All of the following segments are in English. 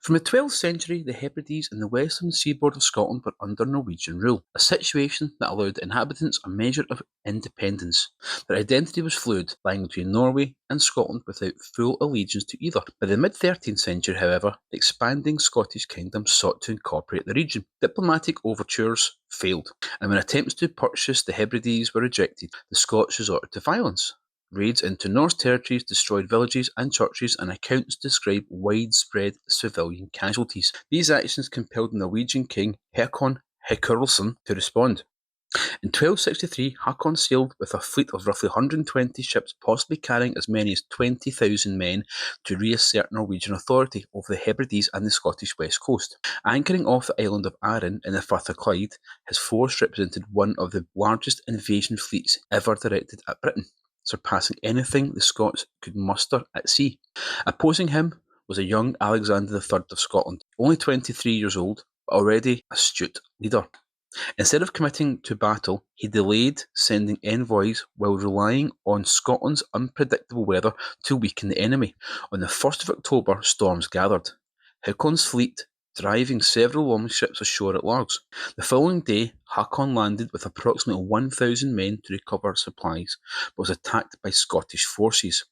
From the 12th century, the Hebrides and the western seaboard of Scotland were under Norwegian rule, a situation that allowed the inhabitants a measure of independence. Their identity was fluid, lying between Norway and Scotland without full allegiance to either. By the mid-13th century, however, the expanding Scottish kingdom sought to incorporate the region. Diplomatic overtures failed, and when attempts to purchase the Hebrides were rejected, the Scots resorted to violence. Raids into Norse territories destroyed villages and churches, and accounts describe widespread civilian casualties. These actions compelled the Norwegian king Haakon Hekkurlsson to respond. In 1263, Haakon sailed with a fleet of roughly 120 ships, possibly carrying as many as 20,000 men, to reassert Norwegian authority over the Hebrides and the Scottish west coast. Anchoring off the island of Arran in the Firth of Clyde, his force represented one of the largest invasion fleets ever directed at Britain, surpassing anything the Scots could muster at sea. Opposing him was a young Alexander III of Scotland, only 23 years old, but already an astute leader. Instead of committing to battle, he delayed sending envoys while relying on Scotland's unpredictable weather to weaken the enemy. On the 1st of October, storms gathered. Haakon's fleet driving several longships ashore at Largs. The following day, Haakon landed with approximately 1,000 men to recover supplies, but was attacked by Scottish forces.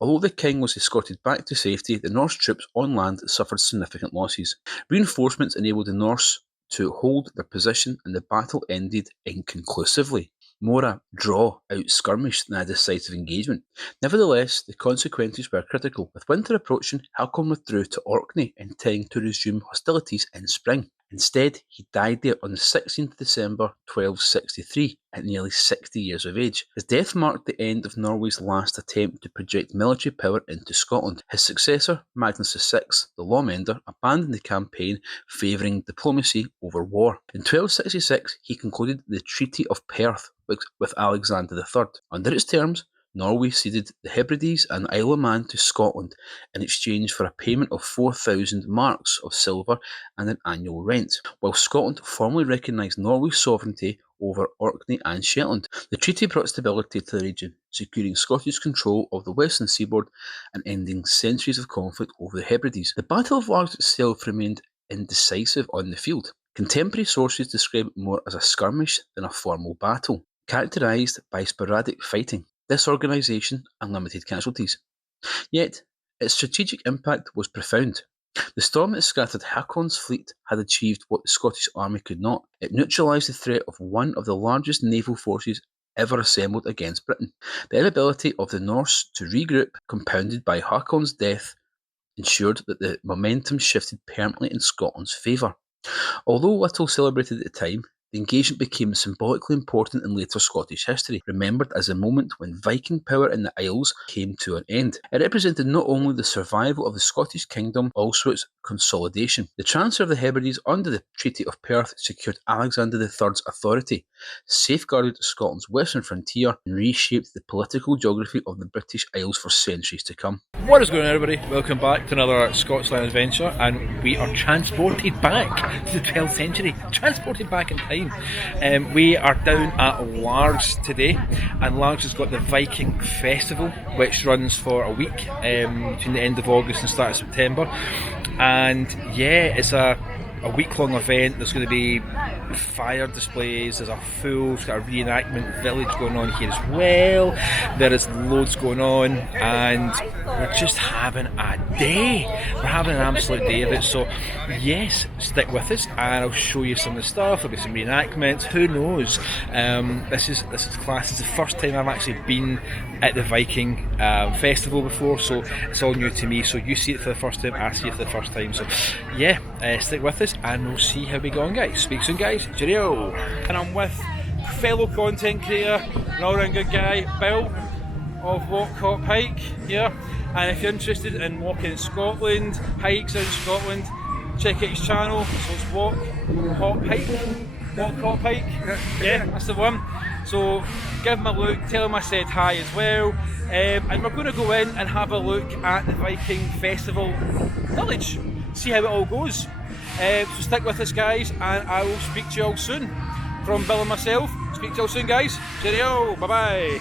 Although the king was escorted back to safety, the Norse troops on land suffered significant losses. Reinforcements enabled the Norse to hold their position, and the battle ended inconclusively. More a draw-out skirmish than a decisive engagement. Nevertheless, the consequences were critical. With winter approaching, Haakon withdrew to Orkney, intending to resume hostilities in spring. Instead, he died there on the 16th of December 1263, at nearly 60 years of age. His death marked the end of Norway's last attempt to project military power into Scotland. His successor, Magnus VI, the lawmender, abandoned the campaign, favouring diplomacy over war. In 1266, he concluded the Treaty of Perth with Alexander III. Under its terms, Norway ceded the Hebrides and Isle of Man to Scotland in exchange for a payment of 4,000 marks of silver and an annual rent, while Scotland formally recognised Norway's sovereignty over Orkney and Shetland. The treaty brought stability to the region, securing Scottish control of the western seaboard and ending centuries of conflict over the Hebrides. The Battle of Largs itself remained indecisive on the field. Contemporary sources describe it more as a skirmish than a formal battle, characterised by sporadic fighting, disorganisation and limited casualties. Yet, its strategic impact was profound. The storm that scattered Haakon's fleet had achieved what the Scottish army could not. It neutralised the threat of one of the largest naval forces ever assembled against Britain. The inability of the Norse to regroup, compounded by Haakon's death, ensured that the momentum shifted permanently in Scotland's favour. Although little celebrated at the time, the engagement became symbolically important in later Scottish history, remembered as a moment when Viking power in the Isles came to an end. It represented not only the survival of the Scottish kingdom, also its consolidation. The transfer of the Hebrides under the Treaty of Perth secured Alexander III's authority, safeguarded Scotland's western frontier, and reshaped the political geography of the British Isles for centuries to come. What is going on, everybody? Welcome back to another Scottsland adventure, and we are transported back to the 12th century, transported back in time. We are down at Largs today, and Largs has got the Viking festival, which runs for a week between the end of August and start of September. And yeah, it's a week-long event. There's going to be fire displays, there's a full kind of reenactment village going on here as well. There is loads going on, and we're just having a day. We're having an absolute day of it. So yes, stick with us and I'll show you some of the stuff. There'll be some reenactments, who knows. This is class. It's the first time I've actually been at the Viking festival before, so it's all new to me. So you see it for the first time, I see it for the first time. So yeah, stick with us and we'll see how we go on, guys. Speak soon, guys. Cheerio. And I'm with fellow content creator, an all-round good guy, Bill of Walk Hike here. And if you're interested in walking in Scotland, hikes in Scotland, check out his channel. So it's Walk Hike. Yeah, that's the one. So give him a look, tell him I said hi as well. And we're going to go in and have a look at the Viking Festival village, see how it all goes. So stick with us, guys, and I will speak to you all soon. From Bill and myself, speak to you all soon, guys. Cheerio, bye bye.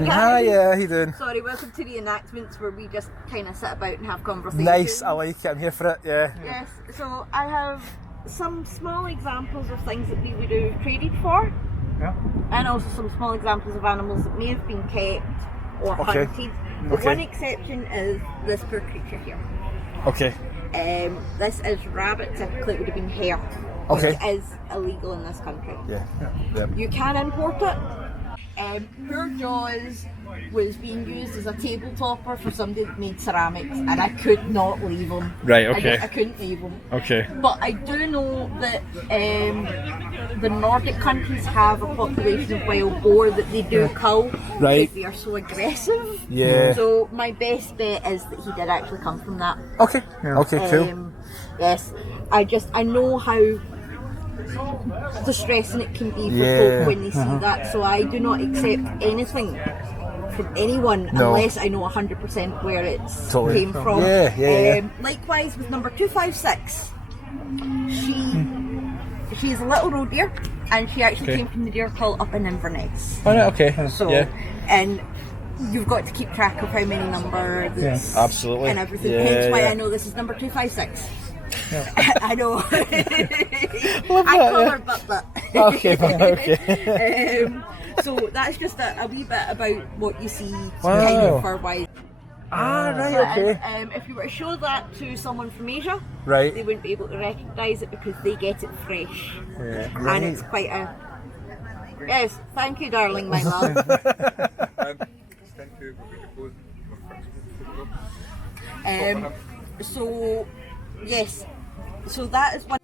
Viking. Hi, how you doing? Sorry, welcome to reenactments where we just kind of sit about and have conversations. Nice, I like it. I'm here for it. Yeah. Yes, so I have some small examples of things that we would have traded for. Yeah. And also some small examples of animals that may have been kept or hunted. The one exception is this poor creature here. Okay. This is rabbit, typically it would have been hare. Okay. Which is illegal in this country. Yeah. You can import it. Poor Jaws was being used as a table topper for somebody that made ceramics, and I could not leave him. Right, okay. I couldn't leave him. Okay. But I do know that the Nordic countries have a population of wild boar that they do kill. Right. Because they are so aggressive. Yeah. So my best bet is that he did actually come from that. Okay. Okay, cool. Yes. I know how distressing it can be for folk when they see that, so I do not accept anything from anyone unless I know 100% where it came from. Likewise with number 256, she's a little roe deer, and she actually came from the deer call up in Inverness. Oh, no, okay. So, and you've got to keep track of how many numbers absolutely and everything. Hence why I know this is number 256. I know. I call her But. Okay. So that's just a wee bit about what you see kind of fur-wise. Okay. If you were to show that to someone from Asia, Right. they wouldn't be able to recognise it because they get it fresh. Yeah. And it's quite a... Yes, thank you, darling, my love. So, yes. So that is one...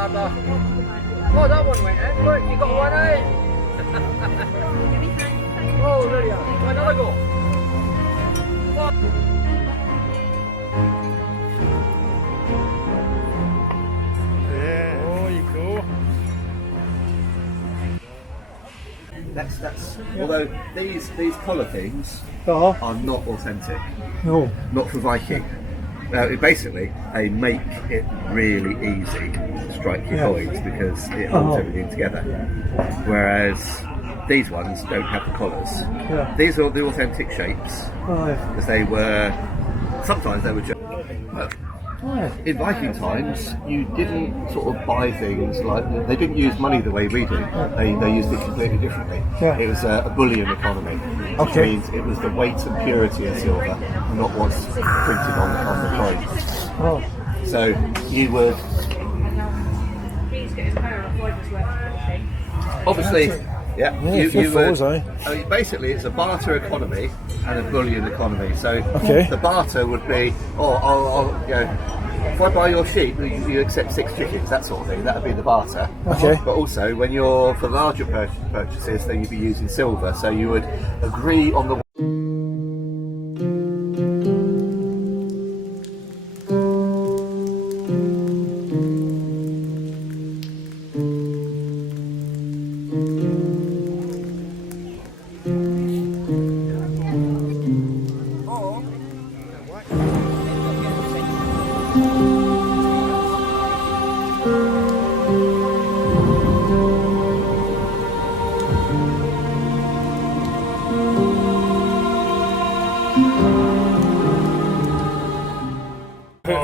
harbour. Oh, that one went in. Look, you got one out. Oh, there you are. Another go. Yeah. Oh, you go. That's although these collar things are not authentic, No. not for Viking. Basically, they make it really easy to strike your coins because it holds everything together. Whereas these ones don't have the collars. Yeah. These are the authentic shapes because sometimes they were just. In Viking times, you didn't sort of buy things like they didn't use money the way we do. They used it completely differently. Yeah. It was a bullion economy, which Okay. means it was the weight and purity of silver, not what's printed on the coin. Oh. So you would obviously, Yeah, a few fours, I mean, basically, it's a barter economy and a bullion economy. So Okay. the barter would be, if I buy your sheep, you accept 6 chickens, that sort of thing. That would be the barter. Okay. But also, when you're for larger purchases, then you'd be using silver. So you would agree on the.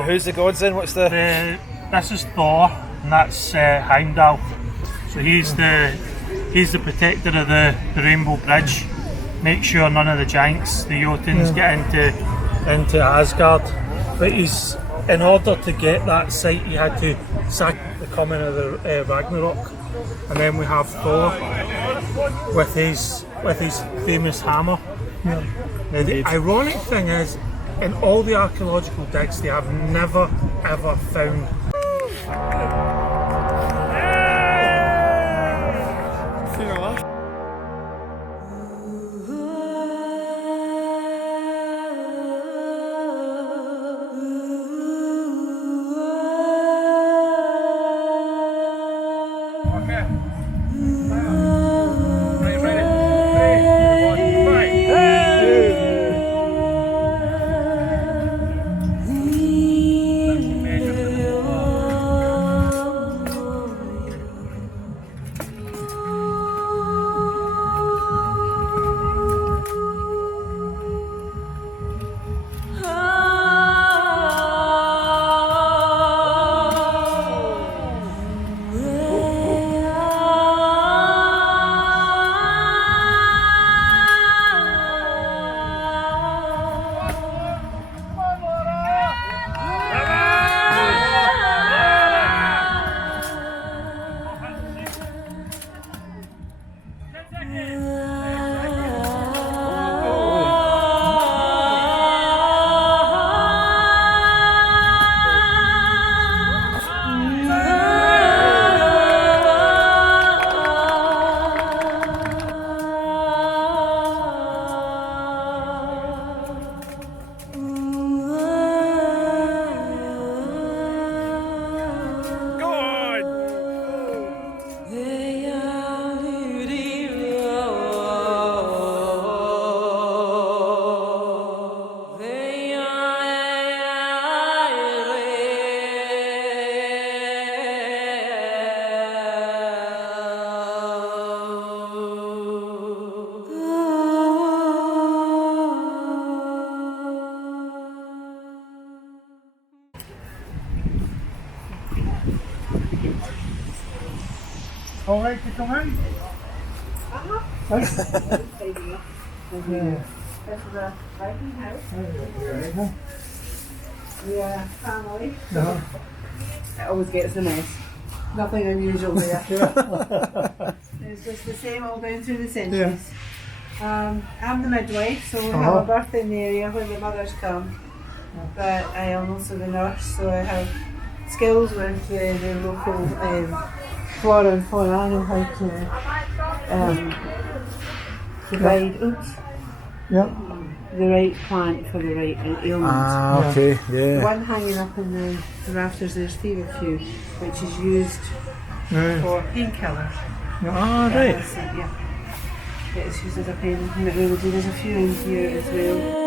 Who's the gods then? What's the... This is Thor, and that's Heimdall. So he's the protector of the Rainbow Bridge. Make sure none of the giants, the Jotuns, get into Asgard. But in order to get that site, he had to sack the coming of the Ragnarok. And then we have Thor with his famous hammer. Now the ironic thing is, in all the archaeological digs, they have never ever found. All right to come in? This is a Viking house. We are a family. It always gets a mess. Nothing unusual there. It's just the same all down through the centuries. I'm the midwife, so we have a birthday in the area when the mothers come. But I am also the nurse, so I have skills with the local flora and fauna. I know how to provide the right plant for the right ailment. Ah, okay, The one hanging up in the rafters there's feverfew, which is used for painkiller. Ah, right. It's used as a pain medication. There's a few in here as well.